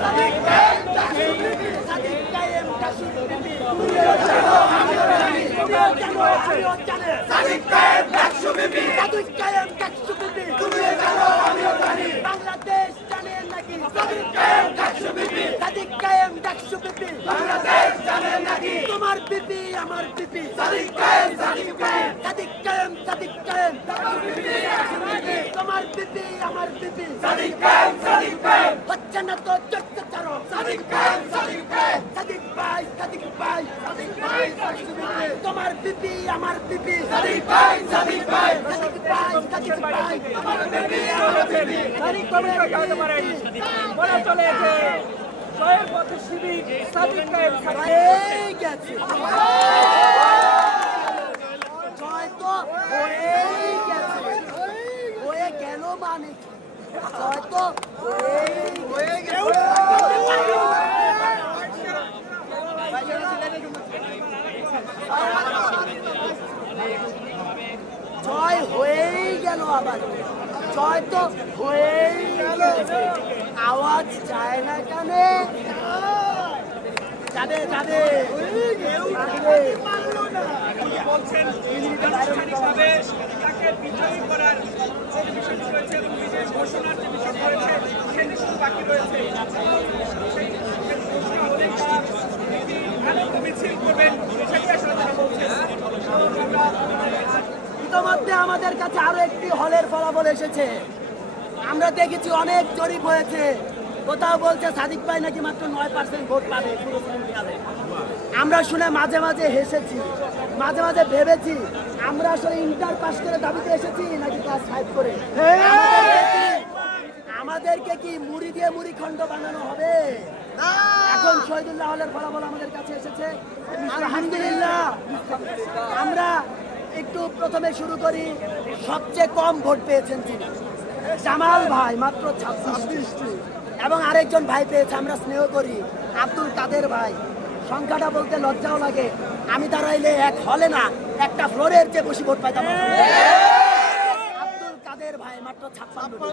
সাদিক কায়েম ডাকসু বিপি তুমিও জানো আমিও জানি তুমিও জানো আমিও জানি সাদিক কায়েম ডাকসু বিপি তুমিও জানো আমিও জানি বাংলাদেশ জানে নাকি সাদিক কায়েম ডাকসু বিপি বাংলাদেশ জানে নাকি তোমার বিপি আমার বিপি সাদিক কায়েম ডাকসু বিপি তোমার বিপি আমার বিপি সাদিক কায়েম হচ্ছে না তো চর্চা চারো সাদিক কায়েম সাদিক ভাই তোমার বিপি আমার বিপি সাদিক ভাই আমার বিপি আমার বিপি সাদিক কবিতা গাইতে পারেন বলা চলে যে জয়ের পথে শিবির সাদিক কায়েম হয়ে গেছে জয় তো হয়েই গেছে হয়ে গেল মানে জয় তো হয়ে গেল জয় হয়েই গেল আবার জয় তো হয়েই গেল আওয়াজ যায় না কেন যাবে বলছেন আনুষ্ঠানিকভাবে তাকে বিজয়ী করার যে বিষয়টি রয়েছে এবং বিজয় ঘোষণার যে বিষয়টি রয়েছে সেটি শুধু বাকি রয়েছে সেই ঘোষণা হলে আনন্দ মিছিল করবেন সেটি আসলে তারা বলছেন। ইতিমধ্যে আমাদের কাছে আরো একটি হলের ফলাফল এসেছে আমরা দেখেছি অনেক জরিপ হয়েছে কোথাও বলছে সাদিক ভাই নাকি মাত্র 9% ভোট পাবে পুরো সেমিফাইনালে আমরা শুনে মাঝে মাঝে হেসেছি মাঝে মাঝে ভেবেছি আমরা আসলে ইন্টার পাস করে দাবিতে এসেছি নাকি ক্লাস 5 করে আমাদেরকে কি মুড়ি দিয়ে মুড়ি খণ্ড বানানো হবে এখন শহীদুল্লাহ হলের ফলাফল আমাদের কাছে এসেছে আলহামদুলিল্লাহ আমরা একটু প্রথমে শুরু করি সবচেয়ে কম ভোট পেয়েছেন যিনি জামাল ভাই মাত্র 26টি এবং আরেকজন ভাই পেয়েছে আমরা স্নেহ করি আব্দুল কাদের ভাই সংখ্যাটা বলতে লজ্জাও লাগে আমি দাঁড়াইলে এক হলে না একটা ফ্লোরের চেয়ে বেশি ভোট পাইতাম আব্দুল কাদের ভাই মাত্র 56টি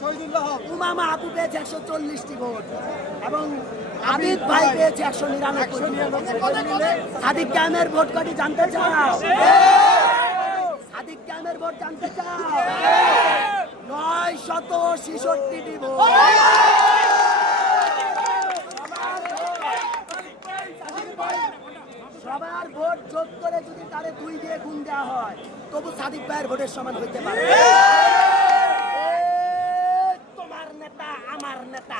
শহীদুল্লাহ উমামা আপু পেয়েছে 140টি ভোট এবং আবিদ ভাই পেয়েছে 199 সাদিক কায়েমের ভোট কটি জানতে চাও সাদিক কায়েমের ভোট জানতে চাও 966টি ভোট সবার ভোট যোগ করে যদি তারে 2 দিয়ে গুণ দেওয়া হয় তবু সাদিক ভাইয়ের ভোটের সমান হইতে পারে তোমার নেতা আমার নেতা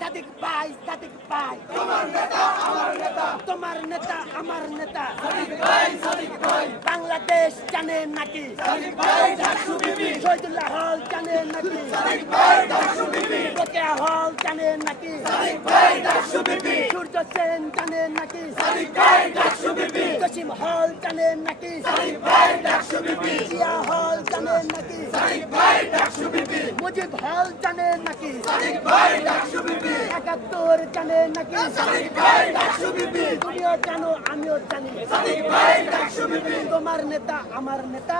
সাদিক ভাই তোমার নেতা আমার নেতা বাংলাদেশ জানে নাকি শহীদুল্লাহ হল জানে নাকি রোকেয়া হল জানে নাকি সূর্য সেন জানে নাকি জসিম হল জানে নাকি জিয়া হল জানে নাকি মুজিব হল জানে নাকি 71 জানে নাকি তুমিও জানো আমিও জানি তোমার নেতা আমার নেতা